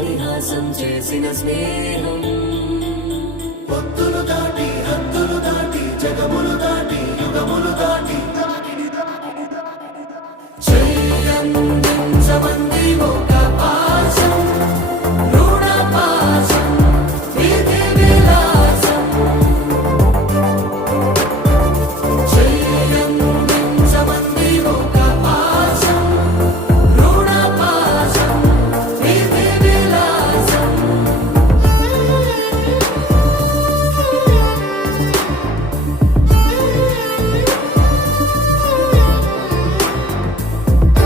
పరిహాసం చేసిన స్నేహం పొత్తులు దాటి హద్దులు దాటి జగములు దాటి యుగములు దాటి జయం